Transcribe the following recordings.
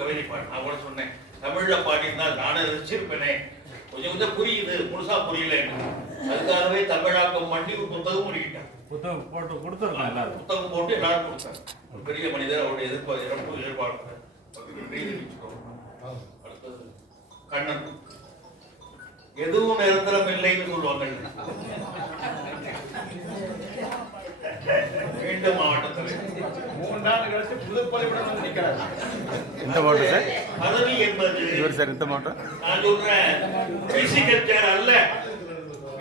கவிதை பாடு நான் கூட சொன்னேன், தமிழ்ல பாடியிருந்தால் நானும் ரசிச்சிருப்பேனே, கொஞ்சம் கொஞ்சம் புரியுது, முழுசா புரியல. அதுக்காகவே தமிழாக்கம் பண்ணி ஒரு புத்தகம் முடிக்கிட்டான். புத்தகம் போட்டு கொடுத்துருக்கான், எல்லாரும் புத்தகம் போட்டு எல்லாரும் கொடுத்தாங்க. ஒரு பெரிய மனிதர், அவருடைய எதிர்பார்ப்பு. அடுத்தது கண்ணன். எதுவும் நிரந்தரம் இல்லைன்னு சொல்லுவாங்க. மீண்டும் மாவட்டத்தில் 3 ஆண்டு கழிச்சு புதுப்பொலிவுடன் வந்து நிற்கிறார். இந்த மாவட்டம் சார் பதவி என்பது இவர் சார் இந்த மாவட்டம் நான் சொல்றேன் பிசிக்கல் சேர் அல்ல.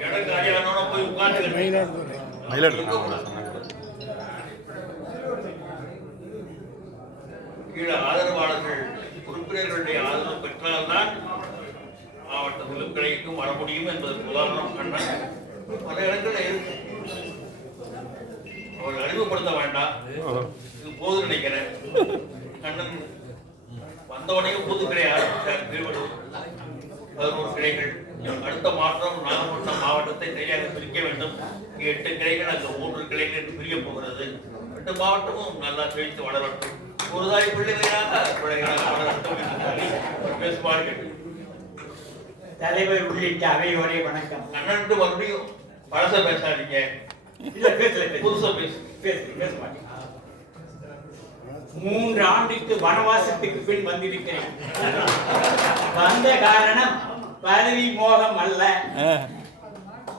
எனக்கு அறியானோட போய் உட்கார்ந்து மயிலாடுதுறை கீழே ஆதரவாளர்கள் உறுப்பினர்களுடைய ஆதரவு பெற்றால்தான் மாவட்டத்திலும் கிடைக்கும் வர முடியும் என்பதற்கு உதாரணம் கண்ணன். பல இடங்களில் இருக்கு, அவர் அறிமுகப்படுத்த வேண்டாம், இது போது நினைக்கிறேன். கண்ணன் வந்தவுடனே புது கிளை ஆரம்பித்தார். 11 கிளைகள். அடுத்த மாற்றம் நாகப்பட்டினம் மாவட்டத்தை சரியாக பிரிக்க வேண்டும். 8 கிளைகள், அங்கு 3 கிளைகள் என்று பிரிய போகிறது. 2 மாவட்டமும் நல்லா செழித்து வளரட்டும், ஒருதாய் பிள்ளைகளாக வளரட்டும் என்று பேசுவார்கள். தலைவர் உள்ளிட்ட அவையோரே வணக்கம். கண்ணன் மறுபடியும் பழச பேசாதீங்க, புதுசா பேச மாட்டேன். 3 ஆண்டுக்கு வனவாசத்துக்கு பின் வந்திருக்கிறேன். வந்த காரணம் பதவி மோகம் அல்ல,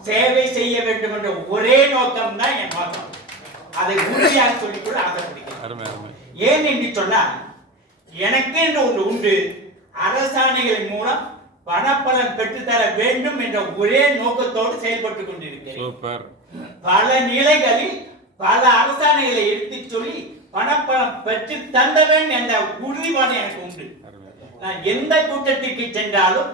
சேவை செய்ய வேண்டும் என்ற ஒரே நோக்கம் தான் என் நோக்கம். அதை உறுதியாக சொல்லிக்கொள்ள ஆசைப்படுகிறேன். ஏன் என்று சொன்னால், எனக்கு என்று ஒன்று உண்டு. அரசாணைகளின் மூலம் பணப்பலன் பெற்றுத்தர வேண்டும் என்ற ஒரே நோக்கத்தோடு செயல்பட்டுக் கொண்டிருக்கிறேன். பல நிலைகளில் பல அரசாணைகளை எடுத்து சொல்லி பணப்பலம் பெற்று தந்தவன் என்ற உறுதிப்பாடு எனக்கு உண்டு. நான் எந்த கூட்டத்திற்கு சென்றாலும்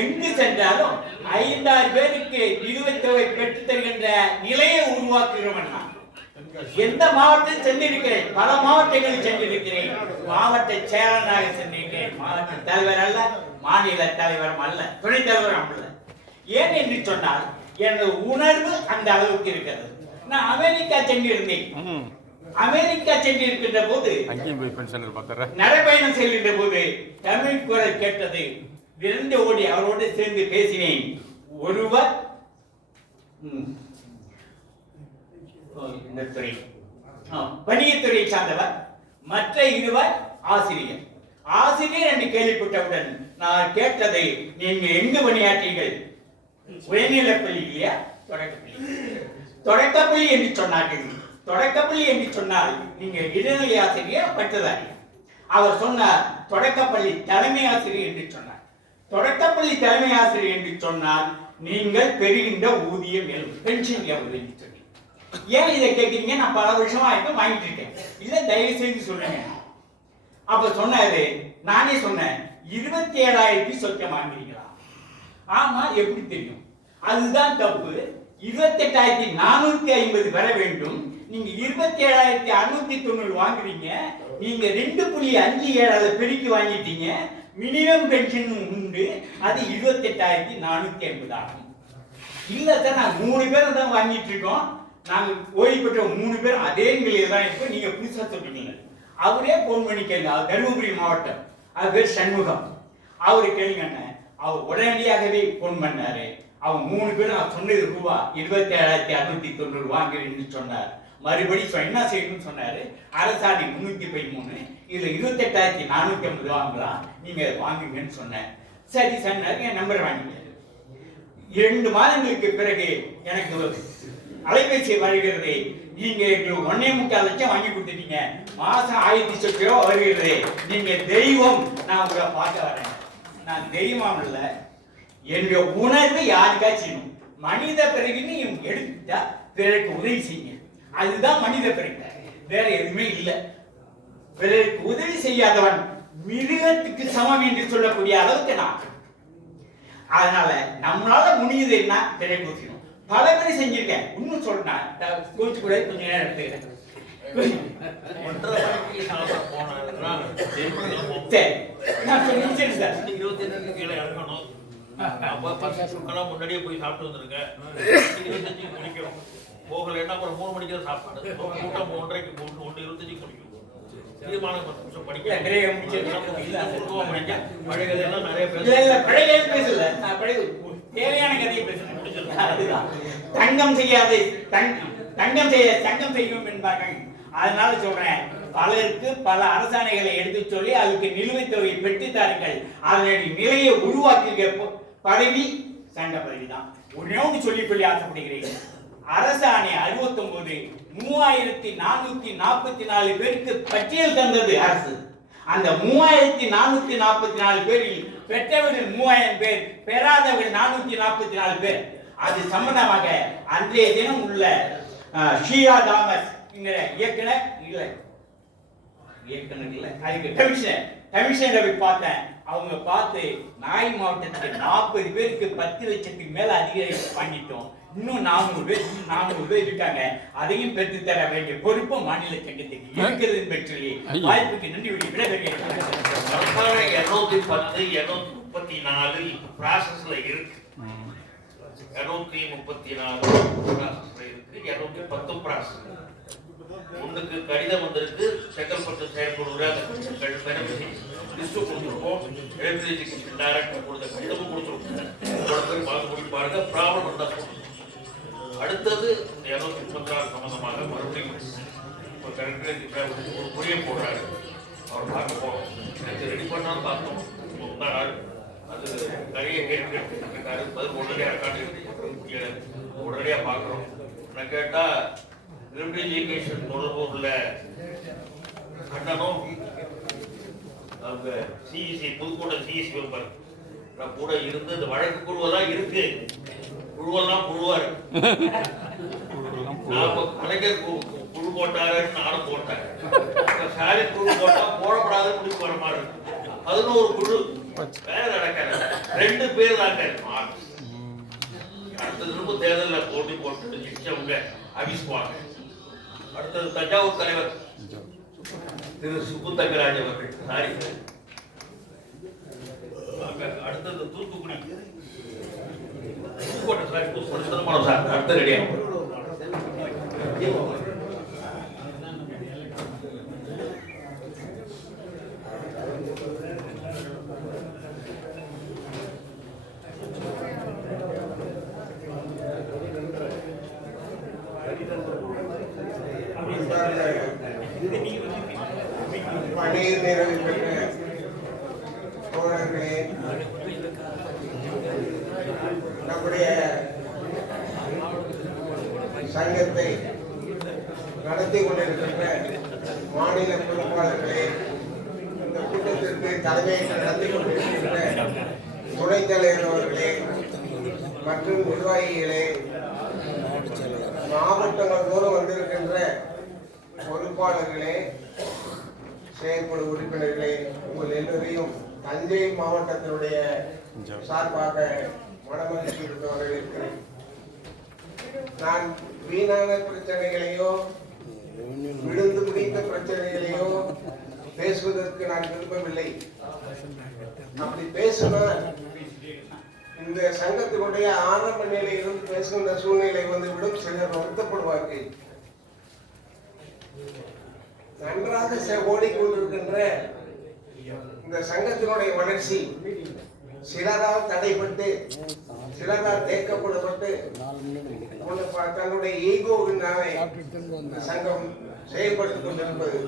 எங்கு சென்றாலும் 5-6 பேருக்கு நிலுவைத்தொகை பெற்று தருகின்ற நிலையை உருவாக்குகிறவன் நான். எந்த மாவட்டத்தில் சென்றிருக்கிறேன், பல மாவட்டங்களில் சென்றிருக்கிறேன். மாவட்ட செயலராக சென்றிருக்கிறேன். மாவட்ட தலைவர் அல்ல, மாநில தலைவரும் அல்ல, துணைத் தலைவரும் அல்ல. ஏன் என்று சொன்னால் எனது உணர்வு அந்த அளவுக்கு இருக்கிறது. நான் அமெரிக்கா சென்றிருந்தேன். அமெரிக்கா சென்றிருக்கின்ற போது நடைபயணம் செல்கின்ற போது தமிழ் குரல் கேட்டது. 2 ஓடி அவரோடு சேர்ந்து பேசினேன். ஒருவர் வணிகத்துறை சார்ந்தவர், மற்ற இருவர் ஆசிரியர். ஆசிரியர் என்று கேள்விப்பட்டவுடன் நான் கேட்டதை, நீங்க எங்கு பணியாற்றீர்கள்? உயர்நிலைப்பள்ளி இல்லையா, தொடக்கப்பள்ளி. தொடக்கப்பள்ளி என்று சொன்னார்கள். தொடக்கப்பள்ளி என்று சொன்னால் நீங்க இடைநிலை ஆசிரியர் பட்டதாரி. அவர் சொன்னார் தொடக்கப்பள்ளி தலைமை ஆசிரியர் என்று சொன்னார். தொடக்கப்பள்ளி தலைமை ஆசிரியர் என்று சொன்னால் நீங்கள் பெறுகின்ற ஊதியம் பென்ஷன் எவ்வளவு என்று சொல்லி. ஏன் இதை கேட்கிறீங்க? நான் பல வருஷமா இப்ப வாங்கிட்டு இருக்கேன். இல்ல தயவு செய்து சொல்லுங்க. அப்ப சொன்னாரு, நானே சொன்னேன் 27,000 சொச்சம் வாங்குறீங்களா? ஆமா, எப்படி தெரியும்? அதுதான் தப்பு. 28,450 வர வேண்டும். நீங்க 27,690 வாங்குறீங்க. நீங்க 2.57 பெருக்கி வாங்கிட்டீங்க. மினிமம் பென்ஷன் உண்டு, அது 28,450 ஆகும். இல்ல சார், நான் 3 பேரும் தான் வாங்கிட்டு இருக்கோம். நாங்க ஓய்வு பெற்ற 3 பேரும் அதே நிலையில தான் இருக்கோம். நீங்க புதுசா சொல்றீங்க. அவரே போன் பண்ணி கேளுங்க. தருமபுரி மாவட்டம், அது பேர் சண்முகம். அவரு கேளுங்க. அவர் உடனடியாகவே போன் பண்ணாரு. அவன் 3 பேரும் நான் சொன்னது ரூபா 27,690 வாங்குறேன்னு சொன்னார். மறுபடி என்ன செய்யணும்னு சொன்னாரு. அரசாணை 313, இதுல 28,450 வாங்கலாம், நீங்க வாங்குங்கன்னு சொன்னேன். சரி சொன்னாரு. என் நம்பர் வாங்கிங்க. 2 மாதங்களுக்கு பிறகு எனக்கு அலைபேசி வருகிறது. நீங்க 1.25 லட்சம் வாங்கி கொடுத்துட்டீங்க, மாசம் 1,000 ரூபா வருகிறது, நீங்க தெய்வம், நான் உங்களை பார்க்க வரேன். நான் தெய்வம் இல்ல, என்னுடைய உணர்வு யாருக்காச்சும் மனித பிறகுன்னு எடுத்துட்டா பிறருக்கு உதவி செய்யுங்க. அதுதான் மனித பிறகு, வேற எதுவுமே இல்லை. பிறருக்கு உதவி செய்யாதவன் மிருகத்துக்கு சமம் என்று சொல்லக்கூடிய அளவுக்கு நான். அதனால நம்மளால முடியுது என்ன, பிறருக்கு உதவி. பல பேர் செஞ்சிருக்கேன். இன்னும் சொன்னா கோச்சு கூட கொஞ்சம் நேரம் எடுத்துக்கிறேன். முன்னாடியே போய் சாப்பிட்டு வந்திருக்கேன். 25 முடிக்கணும். போகலைன்னா அப்புறம் 3 மணிக்கு தான் சாப்பாடு. கூட்டம் 1:30 1:25 முடிக்கும். தீர்மானம் 10 நிமிஷம் படிக்க இல்ல நிறைய முடிச்சிருக்கேன். சுருக்கமா படிக்க பழைய கதையெல்லாம் நிறைய இல்ல இல்ல பழைய கதை பேசல, நான் பழைய தேவையான கதையை பேசுறேன். அதுதான் தங்கம் செய்யாது தங்கம் செய்யும் என்பார்கள். அதனால சொல்றேன், பலருக்கு பல அரசாணைகளை எடுத்து சொல்லி அதுக்கு நிலுவைத் தொகையை பெற்று தாருங்கள். அதனுடைய நிலையை உருவாக்குகிற பதவி சங்க பதவி தான். ஒன்னே ஒன்று சொல்லி ஆசைப்படுகிறேன். அரசாணை 69 3444 பேருக்கு பட்டியல் தந்தது அரசு. அந்த 3444 பேரில் பெற்றவர்கள் 3000 பேர், பெறாதவர்கள் 444 பேர். அது சம்பந்தமாக அன்றைய தினம் உள்ள ஷீலா தாமஸ் என்கிற இயக்குனர் இல்ல அதுக்கு கமிஷனரை பார்த்தேன். அவங்க பார்த்து நாகை மாவட்டத்துக்கு 40 பேருக்கு 10 லட்சத்துக்கு மேல அதிகாரி பண்ணிட்டோம், இன்னும் 400 பேர் இருக்காங்க, அதையும் பெற்று தர வேண்டிய பொறுப்பு மாநில சங்கத்துக்கு இருக்கிறது என்று சொல்லி வாய்ப்புக்கு நன்றி விடைபெறுகிறேன். 210 234 இப்ப ப்ராசஸ்ல இருக்கு. 234 ப்ராசஸ்ல இருக்கு, 210 ப்ராசஸ். ஒண்ணுக்கு கடிதம் வந்திருக்கு, செங்கல்பட்டு செயற்குழுல லிஸ்ட் கொடுத்துருக்கோம், எலக்ட்ரிசிட்டி டைரக்டர் கொடுத்த கடிதமும் கொடுத்துருக்கோம். பாருங்க ப்ராப்ளம் வந்தா அடுத்தது 236 சம்பந்தமாக மறுபடியும் ஒரு புரிய போடுறாரு, அவர் பார்க்க போறோம். எனக்கு ரெடி பண்ணாலும் பார்த்தோம், அது நிறைய கேள்வி இருக்காரு, பதில் உடனடியாக பார்க்குறோம். நான் கேட்டா லிபரலைசேஷன் தொடர்பு உள்ள கண்டனம் அவங்க சிஇசி புதுக்கோட்டை சிஇசி மெம்பர் நான் கூட இருந்து இந்த வழக்கு குழுவெல்லாம் இருக்கு, குழுவெல்லாம் குழுவாரு. நாம கலைஞர் குழு போட்டாருன்னு நானும் போட்டேன், ஸ்டாலின் குழு போட்டா போடப்படாதுன்னு முடிவு வர மாதிரி இருக்கு. 11 குழு வேலை நடக்காது, 2 பேர் தாங்க. அடுத்த திரும்ப தேர்தலில் போட்டி போட்டு நிச்சயவங்க அறிவிச்சுவாங்க. அடுத்தது தஞ்சாவூர் தலைவர் திரு சுப்பு தங்கராஜ் அவர்கள், சாரி. அடுத்தது தூத்துக்குடி புதுக்கோட்டை சார், திருமணம் சார், அடுத்த ரெடியாகும். பணியில் நிறைவு பெற்ற தோழர்களே, நம்முடைய சங்கத்தை நடத்தி கொண்டிருக்கின்ற மாநில பொறுப்பாளர்களே, இந்த கூட்டத்திற்கு தலைமையை நடத்தி கொண்டிருக்கின்ற துணைத் தலைவர் அவர்களே மற்றும் நிர்வாகிகளே, மாவட்டங்கள் தோறும் வந்திருக்கின்ற பொறுப்பாளர்களே, செயற்குழு உறுப்பினர்களே, உங்கள் எல்லோரையும் தஞ்சை மாவட்டத்தினுடைய சார்பாக மனமகிழ்ச்சி வரவேற்கிறேன். நான் வீணான பிரச்சனைகளையோ விழுந்து முடித்த பிரச்சனைகளையோ பேசுவதற்கு நான் விரும்பவில்லை. அப்படி பேசினால் இந்த சங்கத்தினுடைய ஆரம்ப நிலையிலிருந்து பேசுகின்ற சூழ்நிலை வந்துவிடும். சிலர் வருத்தப்படுவார்கள். நன்றாக ஓடிக்கொண்டிருக்கின்ற இந்த சங்கத்தினுடைய வளர்ச்சி சிலரால் தடைப்பட்டு, சிலரால் தேக்கப்படப்பட்டு, தன்னுடைய ஈகோவினாலே சங்கம் செயல்பட்டுக் கொண்டிருப்பது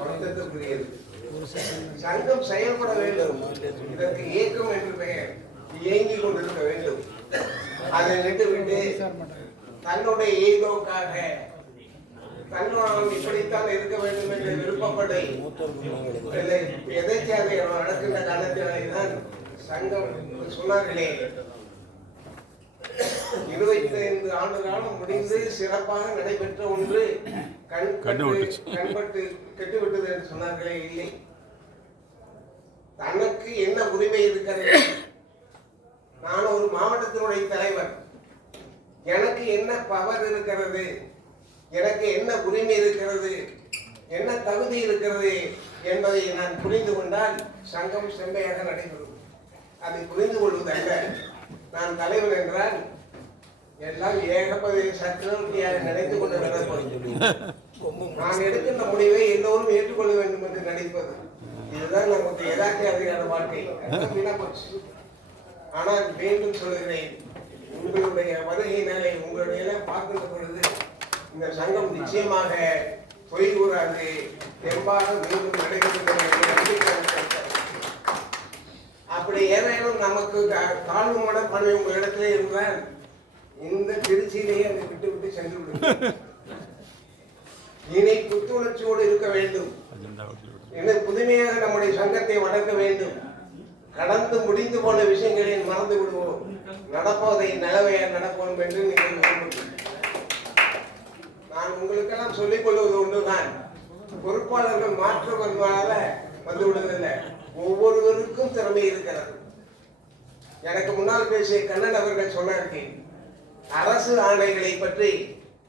வருத்தத்திற்குரியது. சங்கம் செயல்பட வேண்டும், இதற்கு இயக்கம் என்று பெயர், இயங்கிக் கொண்டிருக்க வேண்டும். அதை விட்டுவிட்டு தன்னுடைய ஈகோவுக்காக தன்னுடன் இப்படித்தான் இருக்க வேண்டும் என்று விருப்பப்படை எதேச்சாதை நடக்கின்ற காலத்தினால்தான் சங்கம் சொன்னார்களே, 25 ஆண்டு காலம் முடிந்து சிறப்பாக நடைபெற்ற ஒன்று கண்பட்டு கெட்டுவிட்டது என்று சொன்னார்களே. இல்லை, தனக்கு என்ன உரிமை இருக்கிறது? நான் ஒரு மாவட்டத்தினுடைய தலைவர், எனக்கு என்ன பவர் இருக்கிறது, எனக்கு என்ன உரிமை இருக்கிறது, என்ன தகுதி இருக்கிறது என்பதை நான் புரிந்து கொண்டால் சங்கம் செம்மையாக நடைபெறும். அதை புரிந்து கொள்வதல்ல. நான் தலைவர் என்றால் எல்லாம் ஏகப்பதை சக்கரவர்த்தியாக நினைத்துக் கொண்டு நடக்கும். நான் எடுக்கின்ற முடிவை எல்லோரும் ஏற்றுக்கொள்ள வேண்டும் என்று நினைப்பது இதுதான் நமக்கு யதார்த்த வாழ்க்கை. ஆனால் மீண்டும் சொல்கிறேன், உங்களுடைய வருகையினாலே உங்களுடைய பார்க்கின்ற பொழுது இந்த சங்கம் நிச்சயமாக பொய் கூறாது, தெம்பாக மீண்டும் நடைபெறுகிறது. அப்படி ஏதேனும் நமக்கு தாழ்வு மனப்பான்மை உங்கள் இடத்துல இருந்தால் இந்த திருச்சியிலேயே அதை விட்டு விட்டு சென்று விடுங்கள். இனி புத்துணர்ச்சியோடு இருக்க வேண்டும், இன்னும் புதுமையாக நம்முடைய சங்கத்தை வளர்க்க வேண்டும். கடந்து முடிந்து போன விஷயங்களை மறந்து விடுவோம், நடப்பதை நிலவையா நடப்போம் என்று நீங்கள் நான் உங்களுக்கெல்லாம் சொல்லிக் கொள்வது ஒன்றுதான், பொறுப்பாளர்கள் மாற்றுவதனால வந்து விடுவதில்லை, ஒவ்வொருவருக்கும் திறமை இருக்கிறது. எனக்கு முன்னால் பேசிய கண்ணன் அவர்கள் சொன்னார்கள், அரசு ஆணைகளை பற்றி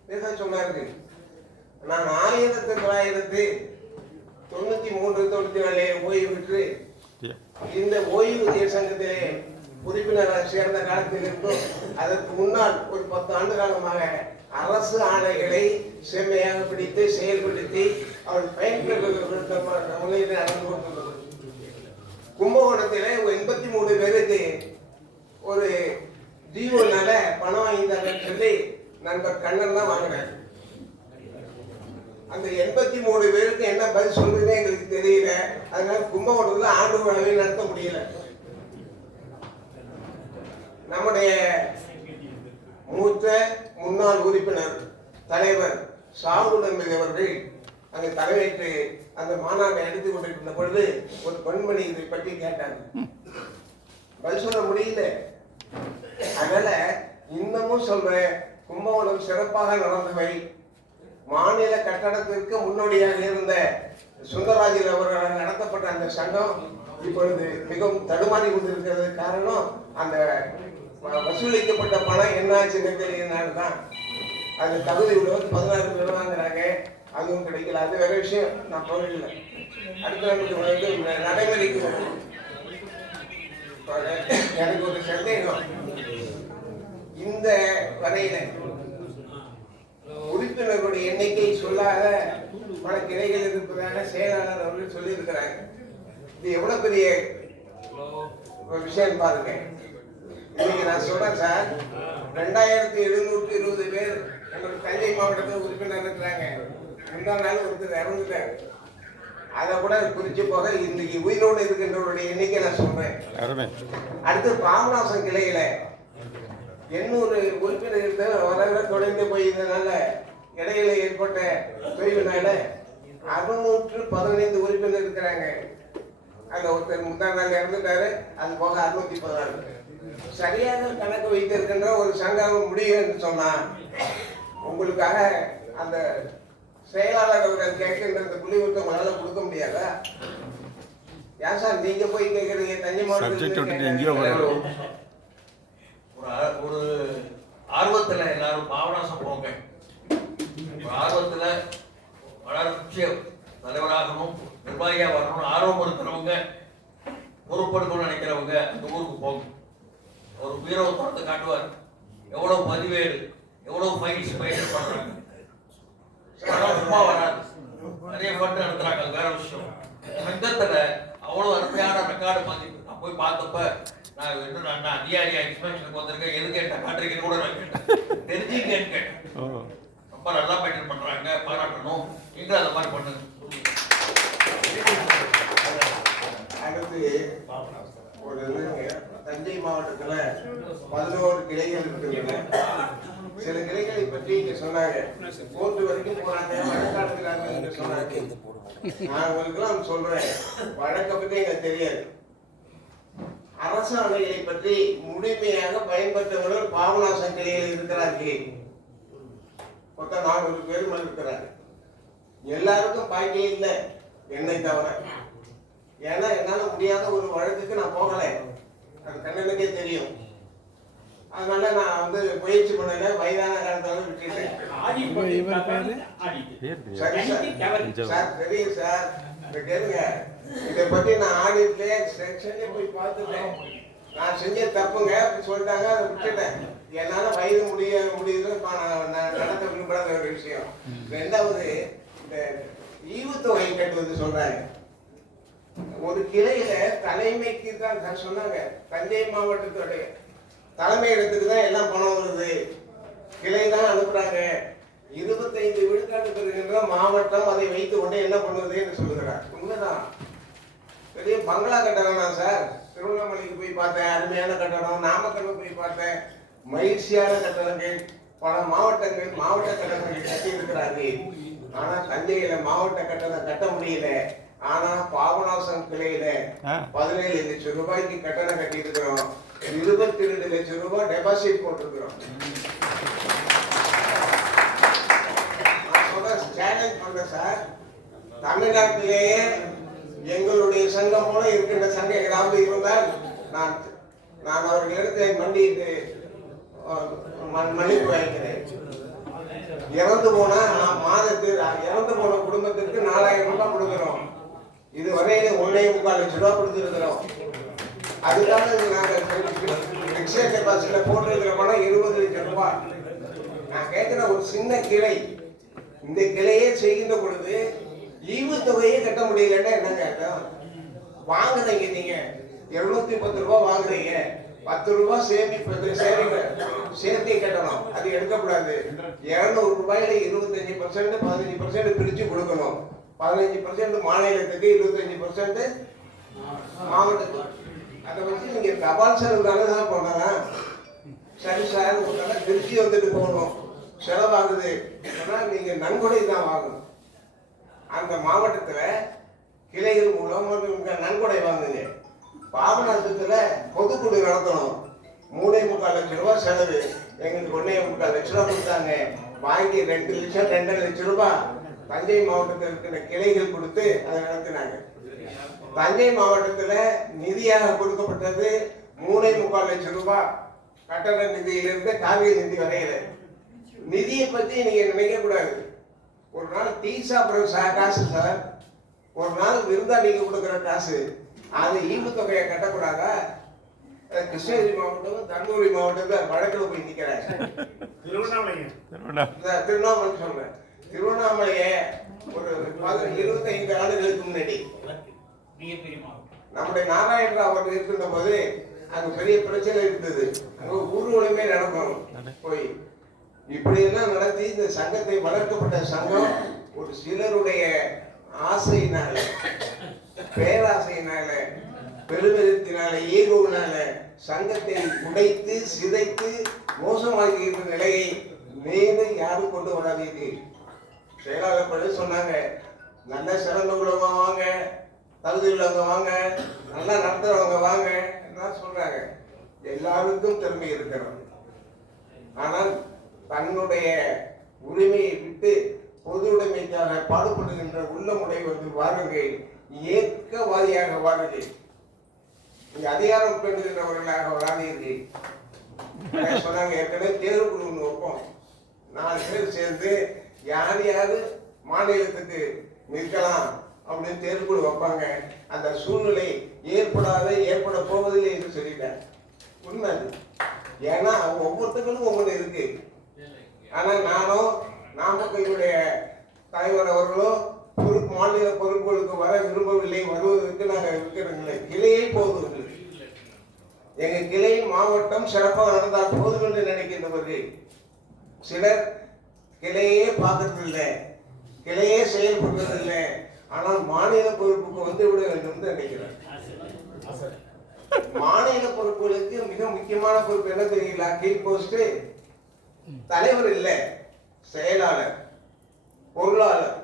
பேச சொன்னார்கள். நான் 1993-94 ஓய்வு பெற்று இந்த ஓய்வூதிய சங்கத்திலே உறுப்பினராக சேர்ந்த காலத்தில் இருந்தும் அதற்கு முன்னால் ஒரு 10 ஆண்டு காலமாக அரசு ஆணைகளை செம்மையாக பிடித்து செயல்படுத்தி அவள் பயன்பெறுவதற்கு நடந்து கொண்டிருந்தது. கும்பகோணத்திலே 83 பேருக்கு ஒரு ஜீவனால பணம் வாங்கிட்டாங்கன்னு சொல்லி நண்பர் கண்ணன் தான் வாங்கினார். அந்த 83 பேருக்கு என்ன பதில் சொல்றதுன்னு எங்களுக்கு தெரியல. அதனால கும்பகோணத்தில் ஆண்டு விழாவை நடத்த முடியல. நம்முடைய மூத்த முன்னாள் உறுப்பினர் தலைவர் சாகுடன் அவர்கள் அங்கு தலைமையேற்று அந்த மாநாட்டை எடுத்துக் கொண்டிருக்கின்ற பொழுது ஒரு பெண்மணி இதை பற்றி கேட்டாங்க, பதில் சொல்ல முடியல. அதனால இன்னமும் சொல்றேன், கும்பகோணம் சிறப்பாக நடந்தவை. மாநில கட்டடத்திற்கு முன்னோடியாக இருந்த சுந்தரராஜன் அவர்களால் நடத்தப்பட்ட அந்த சங்கம் இப்பொழுது மிகவும் தடுமாறி கொண்டிருக்கிறது. காரணம், அந்த வசூலிக்கப்பட்ட பணம் என்னாச்சுன்னு தெரியனால்தான். அது தகுதி உள்ளவர் 16 பேர் வாங்குறாங்க, அதுவும் கிடைக்கல. அது வேற விஷயம், நான் சொல்லல. அடுத்த நடைமுறைக்கு எனக்கு ஒரு சந்தேகம், இந்த வரையில உறுப்பினர்களுடைய எண்ணிக்கை சொல்லாத பல கிளைகள் இருப்பதாக செயலாளர் அவர்கள் சொல்லி இருக்கிறாங்க. இது எவ்வளவு பெரிய விஷயம் பாருங்க. இன்னைக்கு நான் சொல்றேன் சார், 2720 பேர் எங்களுக்கு தஞ்சை மாவட்டத்தில் உறுப்பினர் இருக்கிறாங்க. முந்தா நாள் ஒருத்தர் இறந்துட்டார். அதை கூட குறிச்சு போக இன்னைக்கு உயிரோடு இருக்கின்றவருடைய எண்ணிக்கை நான் சொல்றேன். அடுத்து பாபநாசம் கிளையில 800 உறுப்பினர்கள் வர தொடர்ந்து போயிருந்தனால இடையில ஏற்பட்ட தொய்வுனால 615 உறுப்பினர் இருக்கிறாங்க. அந்த ஒருத்தர் முந்தா நாள் இறந்துட்டாரு. அது போக 616. சரியாக கணக்கு வைத்திருக்கின்ற ஒரு சங்கம் முடியும்னு சொன்னா உங்களுக்காக அந்த செயலாளர் அவர்கள் கேட்கின்ற அந்த புள்ளிவிவரத்தை உங்களால கொடுக்க முடியாதா? ஏன் சார் நீங்க போய் கேட்கறீங்க? தஞ்சை மாவட்டத்தில் ஒரு ஆர்வத்துல எல்லாரும் பாபநாசம் போங்க. ஒரு ஆர்வத்துல வளர்ச்சி தலைவராகணும், நிர்வாகியா வரணும், ஆர்வம் இருக்கிறவங்க, பொறுப்பெடுக்கணும்னு நினைக்கிறவங்க அந்த ஊருக்கு போங்க. ஒரு வீரத்தை காட்டுவார், எவ்வளவு பதிவேடு, எவ்வளவு ஃபைல்ஸ் பயிர் பண்றாங்க. சும்மா வராது, நிறைய ஃபண்ட் நடத்துறாங்க. வேற விஷயம், சங்கத்துல அவ்வளவு அருமையான ரெக்கார்டு மதிப்பு. நான் போய் பார்த்தப்ப நான் இன்னும் நான் அதிகாரியா எக்ஸ்பென்ஷனுக்கு வந்திருக்கேன், எது கேட்டேன் காட்டுறீங்கன்னு கூட நான் கேட்டேன், தெரிஞ்சுக்கேன்னு கேட்டேன். ரொம்ப நல்லா மெயின்டைன் பண்றாங்க, பாராட்டணும். நீங்களும் அந்த மாதிரி பண்ணுங்க. அடுத்து ஒரு தஞ்சை மாவட்டத்துல 11 கிளைகள் இருக்கின்றன. சில கிளைகளை பற்றி இங்க சொன்னாங்க, கோர்ட்டு வரைக்கும் போறாங்க, வழக்காடுகிறாங்க என்று சொன்னாங்க. நான் உங்களுக்கெல்லாம் சொல்றேன், வழக்கை பற்றி எனக்கு தெரியாது. அரசு ஆணைகளை பற்றி முழுமையாக பயன்படுத்தவர்கள் பாபநாசம் கிளையில் இருக்கிறார்கள். மொத்தம் 400 பேர் இருக்கிறாங்க. எல்லாருக்கும் பாக்கியே இல்லை, என்னை தவிர. ஏன்னா என்னால முடியாத ஒரு வழக்குக்கு நான் போகலை, அது கண்ணனுக்கே தெரியும். அதனால நான் முயற்சி பண்ணல, வயதான காலத்தால விட்டுட்டேன். சார் தெரியும் சார், கேளுங்க, இதை பத்தி நான் ஆடிட்லயே செக்ஷன்ல போய் பார்த்துட்டேன். நான் செஞ்ச தப்புங்க அப்படி சொல்லிட்டாங்க, அதை விட்டுட்டேன். என்னால வயது முடியுது, நான் நடத்த விரும்புறாத ஒரு விஷயம். 2வது இந்த ஈவுத்தொகை கட்டுவது சொல்றாங்க. ஒரு கிளையில தலைமைக்கு தான் சொன்னாங்க, தஞ்சை மாவட்டத்துடைய தலைமையிடத்துக்கு தான் எல்லாம் பணம் வருது, கிளை தான் அனுப்புறாங்க. 25 விழுக்காடு பெறுகின்ற மாவட்டம் அதை வைத்து கொண்டு என்ன பண்ணுவது என்று சொல்லுகிறார். உண்மைதான். பெரிய பங்களா கட்டணம் சார். திருவண்ணாமலைக்கு போய் பார்த்தேன், அருமையான கட்டணம். நாமக்கல் போய் பார்த்தேன், மகிழ்ச்சியான கட்டணங்கள். பல மாவட்டங்கள் மாவட்ட கட்டணங்கள் கட்டி இருக்கிறார்கள். ஆனா தஞ்சையில மாவட்ட கட்டணம் கட்ட முடியல. ஆனா பாபநாசம் கிளையில 17 லட்சம் ரூபாய்க்கு கட்டணம் கட்டி இருக்கிறோம். 22 லட்சம் ரூபாய் டெபாசிட் போட்டிருக்கிறோம். சேலஞ்ச் பண்ற சார், தமிழ்நாட்டிலேயே எங்களுடைய சங்கம் போல இருக்கின்ற சங்கம் ஏதாவது இருந்தால் நான் அவர்களிடத்தை மன்னிட்டு மன்னிப்பு வாங்கிக்கிறேன். இறந்து போனா இறந்து போன குடும்பத்திற்கு 4000 ரூபாய் கொடுக்கிறோம். இது வரையில 1.25 லட்சம் ரூபாய் கொடுத்துருக்கிறோம். அதுக்காக நாங்கள் டெபாசிட்ல போட்டிருக்கிற பணம் 20 லட்சம் ரூபாய். நான் கேட்கிற ஒரு சின்ன கிளை, இந்த கிளையே செய்கின்ற பொழுது ஈவுத்தொகையே கட்ட முடியலன்னா என்னங்க அர்த்தம்? வாங்குறீங்க நீங்க 210 ரூபாய் வாங்குறீங்க, 10 ரூபாய் சேர்த்தி கட்டணும். அது எடுக்கக்கூடாது. 200 ரூபாயில 25% 15% பிரிச்சு கொடுக்கணும். 15% மாநிலத்துக்கு, 25% மாவட்டத்துக்கு. அதை வச்சு நீங்க தபால் செலவு தான் பண்ணலாம். சரி சார், உங்களால் திருச்சி வந்துட்டு போகணும், செலவாகுது. ஆனால் நீங்க நன்கொடை தான் வாங்கணும். அந்த மாவட்டத்துல கிளைகள் மூலம் நன்கொடை வாங்குங்க. பாபநாசத்துல பொதுக்குழு நடத்தணும். 3.25 லட்சம் ரூபாய் செலவு. எங்களுக்கு 1.25 லட்சம் ரூபாய் கொடுத்தாங்க. வாங்கி 2 லட்சம் 2.5 லட்சம் ரூபாய் தஞ்சை மாவட்டத்தில் இருக்கிற கிளைகள் கொடுத்து அதை நடத்தினாங்க. தஞ்சை மாவட்டத்துல நிதியாக கொடுக்கப்பட்டது 3.25 லட்சம் ரூபாய். கட்டண நிதியிலிருந்து காவிரி நிதி வரையில. நிதியை பத்தி நீங்க நினைக்க கூடாது. ஒரு நாள் டீ சாப்பிட்ற காசு சார், ஒரு நாள் விருந்தாளிக்கு கொடுக்குற காசு, அது ஈவுத்தொகையை கட்டக்கூடாதா? கிருஷ்ணகிரி மாவட்டம், தர்மபுரி மாவட்டத்தில் வழக்கில் போய் நிற்கிறாங்க. திருவண்ணாமலை சொல்றேன். திருவண்ணாமலையை ஒரு 25 ஆண்டுகளுக்கு முன்னாடி நம்முடைய நாராயணராவ் அவர்கள் இருக்கின்ற போது அங்க பெரிய பிரச்சனை இருந்தது. அங்க ஊர்வலமே நடக்கும். போய் இப்படியெல்லாம் நடத்தி இந்த சங்கத்தை வளர்க்கப்பட்ட சங்கம் ஒரு சிலருடைய ஆசையினால, பேராசையினால, பெருமிதத்தினால, ஈகோவினால சங்கத்தை உடைத்து சிதைத்து மோசமாக்கி இருந்த நிலையை மேலும் யாரும் கொண்டு வராதீர்கள். செயலாளர் சொன்னாங்க, நல்ல சிறந்தவங்க வாங்க, தகுதி உள்ளவங்க வாங்க, நல்லா நடத்துறவங்க வாங்க சொல்றாங்க. எல்லாருக்கும் திறமை இருக்கிறது. ஆனால் தன்னுடைய உரிமையை விட்டு பொது உடைமைக்காக பாடுபடுகின்ற உள்ளமுடையவர்கள் வாருங்கள், ஏக்கவாதியாக வாருங்கள், அதிகாரம் பெறுகின்றவர்களாக வராதீர்கள். சொன்னாங்க. ஏற்கனவே தேர்வு குழு வைப்போம், 4 பேர் சேர்ந்து யார் யாரு மாநிலத்துக்கு நிற்கலாம் அப்படின்னு தேர்வு குழு வைப்பாங்க. அந்த சூழ்நிலை ஏற்பட போவதில்லை என்று சொல்லிட்டார். உண்மை அது. ஏன்னா ஒவ்வொருத்தர்களும் ஒவ்வொன்று இருக்கு. ஆனா நானும் நாமக்கலுடைய தலைவர் அவர்களும் மாநில பொறுப்புகளுக்கு வர விரும்பவில்லை. வருவதற்கு நாங்கள் இருக்கிறோங்களே, கிளையே போதும். எங்க கிளை மாவட்டம் சிறப்பாக நடந்தால் போதும் என்று நினைக்கின்றவர்கள் சிலர் கிளையே பார்க்கறதில்லை, கிளையே செயல்படுறதில்லை. ஆனால் மாநில பொறுப்புக்கு வந்து விட வேண்டும் என்று நினைக்கிறேன். மாநில பொறுப்புகளுக்கு மிக முக்கியமான பொறுப்பு என்ன தெரியல? கீழ் போஸ்ட் தலைவர் இல்லை, செயலாளர், பொருளாளர்.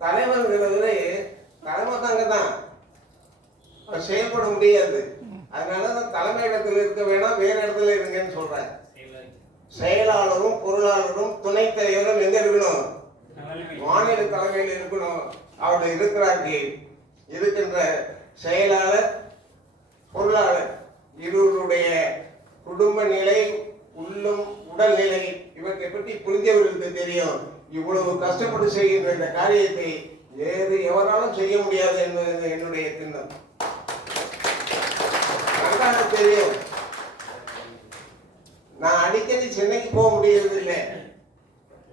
தலைவர்ங்கிறது தலைமை தாங்க தான் செயல்பட முடியாது. அதனாலதான் தலைமை இடத்துல இருக்க வேணாம், வேற இடத்துல இருங்கன்னு சொல்றேன். செயலாளரும் பொருளாளரும் துணைத் தலைவரும் எங்க இருக்கணும்? மாநில தலைமையில் இருக்கணும். அவர்கள் இருக்கிறார்கள். இருக்கின்ற செயலாளர், பொருளாளர் இருவருடைய குடும்ப நிலை, உள்ளம், உடல்நிலை இவற்றை பற்றி புரிந்தவர்களுக்கு தெரியும். இவ்வளவு கஷ்டப்பட்டு செய்கின்ற இந்த காரியத்தை வேறு எவராலும் செய்ய முடியாது என்பது என்னுடைய திண்ணம். நன்றாக தெரியும். நான் அடிக்கடி சென்னைக்கு போக முடியறது இல்லை.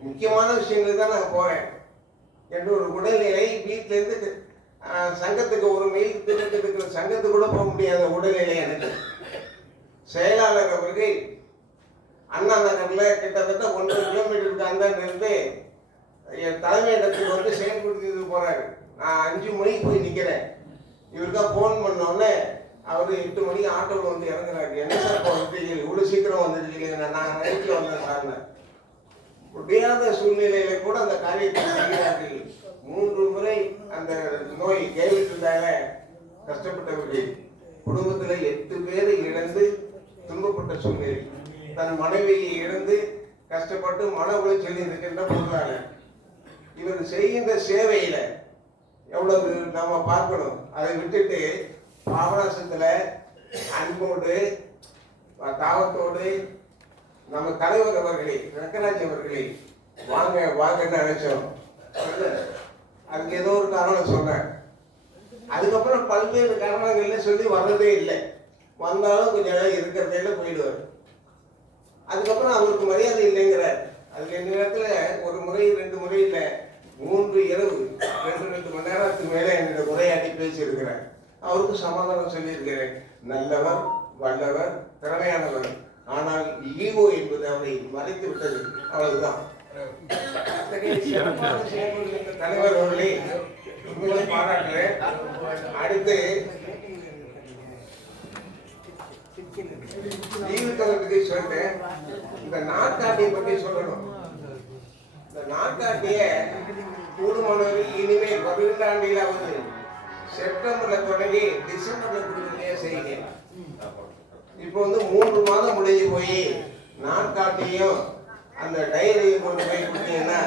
முக்கியமான விஷயங்களுக்கு தான் நான் போறேன். என்ற ஒரு உடல்நிலை வீட்டிலேருந்து சங்கத்துக்கு ஒரு மெயில் திட்டத்துக்கு சங்கத்துக்கு கூட போக முடியாத உடல்நிலை எனக்கு. செயலாளர் அவர்கள் அண்ணா நகர்ல கிட்டத்தட்ட 1 கிலோமீட்டருக்கு அங்கிருந்து என் தலைமையிடத்துக்கு வந்து செயல்படுத்திட்டு போறாரு. நான் 5 மணிக்கு போய் நிக்கிறேன். இவருக்கா போன் பண்ணோடனே அவரு 8 மணிக்கு ஆட்டோவில் வந்து இறங்குறாரு. என்ன சார் இப்போ வந்துருக்கீங்க, இவ்வளவு சீக்கிரம் வந்துருக்கீங்க? நான் நைட்ல வந்தேன் சார். முடியாத சூழ்நிலையில கூட அந்த காரியத்தை செய்கிறார்கள். 3 முறை அந்த நோய் கைவிட்டதால கஷ்டப்பட்டவர்கள். குடும்பத்துல 8 பேரை இழந்து துன்பப்பட்ட சூழ்நிலை. தன் மனைவியை இழந்து கஷ்டப்பட்டு மன உளைச்சல் இருக்கின்ற பொருளாளர். இவர் செய்கின்ற சேவையில எவ்வளவு நம்ம பார்க்கணும். அதை விட்டுட்டு பாபநாசத்துல அன்போடு தாவத்தோடு நம்ம தலைவர் அவர்களை ரங்கராஜ் அவர்களை வாங்க வாங்கன்னு அழைச்சோம். அதுக்கு ஏதோ ஒரு காரணம் சொன்னேன். அதுக்கப்புறம் பல்வேறு காரணங்கள்ல சொல்லி வர்றதே இல்லை. வந்தாலும் கொஞ்ச நேரம் இருக்கிறதே போயிடுவார். அதுக்கப்புறம் அவருக்கு மரியாதை இல்லைங்கிறார். அதுக்கு இந்த நேரத்துல 1 முறை 2 முறை இல்லை, 3 இரவு 2 மணி நேரத்துக்கு மேல என்னோட உரையாடி பேசியிருக்கிறார். அவருக்கு சமாதானம் சொல்லியிருக்கிறேன். நல்லவர், வல்லவர், திறமையானவர். ஆனால் ஈகோ என்பது அவரை மறைத்து விட்டது. அவ்வளவுதான். தலைவர் அவர்களே உங்களை பாராட்டுறேன். அடுத்து ஜீவிதத்தை சொல்லிட்டேன். இந்த நாட்காட்டியை பற்றி சொல்லணும். இந்த நாட்காட்டிய கூடுமானவரை இனிமேல் 12 ஆண்டிலாவது செப்டம்பர்ல தொடங்கி டிசம்பர்ல கொடுக்கலையே செய்யுங்க. இப்போ வந்து 3 மாதம் முடிஞ்சு போய் நாட்காட்டியும் அந்த டைரியும் கொண்டு போய் கொடுத்தீங்கன்னா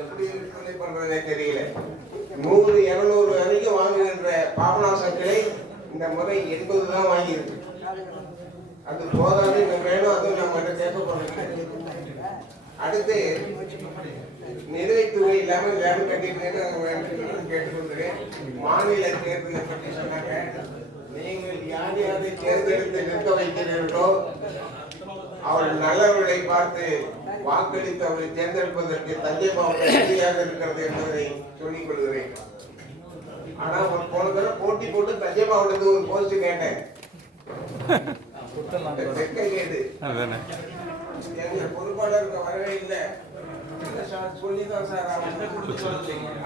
எப்படி விற்பனை பண்றதே தெரியல. 100 200 வரைக்கும் வாங்குகின்ற பாபநாசம் கிளை இந்த முறை 80 தான் வாங்கியிருக்கு. அது போதாது, வேணும். அதுவும் நம்ம கேட்க போறோம். அடுத்து நிறைவேற்றுவை இல்லாமல் லேபு கட்டிட்டு கேட்டுக்கொள்கிறேன். மாநில தேர்தலை பற்றி சொன்னாங்க. நீங்கள் யார் யாரை தேர்ந்தெடுத்து நிற்க வைக்கிறீர்களோ அவர்கள் நல்லவர்களை பார்த்து வாக்களித்து அவரை தேர்ந்தெடுப்பதற்கு தஞ்சை மாவட்டம் உறுதியாக இருக்கிறது என்பதை சொல்லிக் கொள்கிறேன். ஆனா போன தடவை போட்டி போட்டு தஞ்சை மாவட்டத்துக்கு ஒரு போஸ்ட் கேட்டேன். எங்க பொறுப்பாளர் வரவே இல்லை. சொல்லிதான் சார்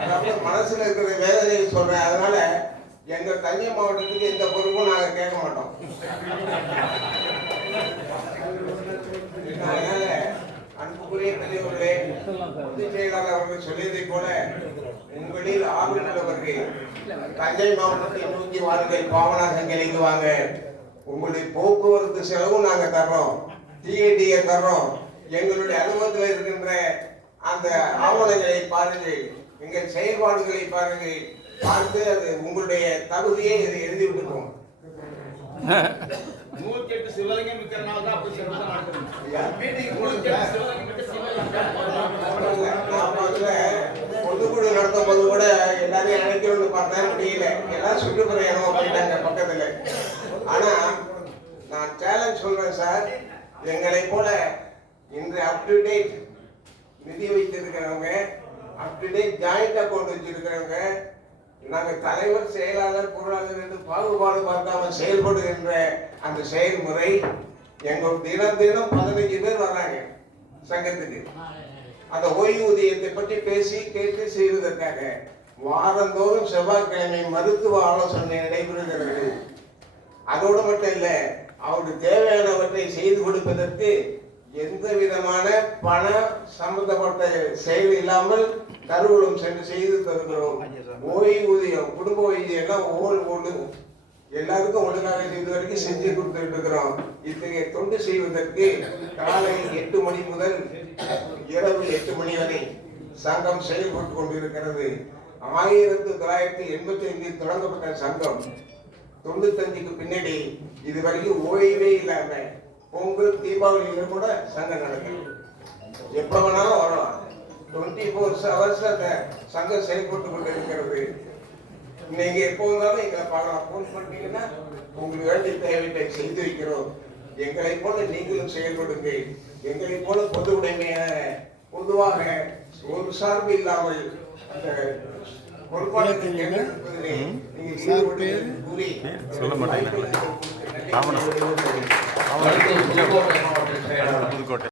அதாவது மனசுல இருக்கிற வேதனையை சொல்றேன். அதனால எங்க தஞ்சை மாவட்டத்துக்கு எந்த பொறுப்பும் நாங்க கேட்க மாட்டோம். அதனால அன்புக்குரிய தலைவர்களே, பொதுச் செயலாளர் அவர்கள் சொல்லியதை போல உங்களில் ஆர்வமுள்ளவர்கள் தஞ்சை மாவட்டத்தை நோக்கி வாருங்கள், பாபநாசம் கிளைக்கு வாங்க. உங்களுடைய போக்குவரத்து செலவும் நாங்க தர்றோம், டிஏடியை தர்றோம். எங்களுடைய அனுபவத்தில் இருக்கின்ற அந்த ஆவணங்களை பாருங்கள், எங்கள் செயல்பாடுகளை பாருங்கள். பார்த்து அது உங்களுடைய தகுதியை இதை எழுதி விட்டுருக்கோம். 108 சிவலிங்கம் இருக்கிறனால தான் அப்படி சிவலிங்கம் நடக்கும். 108 சிவலிங்கம் விட்டு பொதுக்குழு நடத்தும் போது கூட எல்லாரையும் அழைக்கணும்னு பார்த்தா முடியல. எல்லாம் சுற்றுப்புற இடமா போயிட்டாங்க பக்கத்துல. ஆனா நான் சேலஞ்ச் சொல்றேன் சார், எங்களை போல இன்று அப் டு டேட் நிதி வைத்திருக்கிறவங்க, up to date joint account வச்சிருக்கிறவங்க, நாங்க தலைவர், செயலாளர், பொருளாளர் என்று பாகுபாடு பார்க்காம செயல்படுகின்ற அந்த செயல்முறை எங்க தினம் 15 பேர் வர்றாங்க சங்கத்துக்கு. அந்த ஓய்வூதியத்தை பற்றி பேசி கேட்டு செய்வதற்காக வாரந்தோறும் செவ்வாய்க்கிழமை மருத்துவ ஆலோசனை நடைபெறுகிறது. அதோடு மட்டும் இல்ல, அவருக்கு தேவையானவற்றை செய்து கொடுப்பதற்கு எந்த விதமான பண சம்பந்தப்பட்ட செயல் இல்லாமல் கருவூலம் சென்று செய்து தருகிறோம். ஓய்வூதியம், குடும்ப ஓய்வூதியம் எல்லாம் எல்லாருக்கும் ஒழுங்காக செய்து வரைக்கும் செஞ்சு கொடுத்துட்டு இருக்கிறோம். இத்தகைய தொண்டு செய்வதற்கு காலை 8 மணி முதல் இரவு 8 மணி வரை சங்கம் செயல்பட்டு கொண்டிருக்கிறது. 1985 தொடங்கப்பட்ட சங்கம் 95க்கு பின்னாடி இதுவரைக்கும் ஓய்வே இல்லாம பொங்கல், தீபாவளியிலும் கூட சங்கம் நடக்கும். எப்ப வேணாலும் வரலாம். 24 hours அந்த சங்கம் செயல்பட்டு கொண்டு இருக்கிறது. நீங்க எப்போ வந்தாலும் எங்களை பார்க்கலாம். போன் பண்ணீங்கன்னா உங்களுக்கு வேண்டிய தேவையை செய்து வைக்கிறோம். எங்களை போல நீங்களும் செயல்படுங்கள். எங்களை போல பொது உடைமையான, பொதுவாக ஒரு சார்பு இல்லாமல் அந்த பொறுப்பாளருக்கு கேட்டிருப்பதிலே நீங்கள் ஈடுபட்டு கூறி சொல்ல மாட்டேங்கிறேன். அடுத்து புதுக்கோட்டை மாவட்ட செயலாளர் புதுக்கோட்டை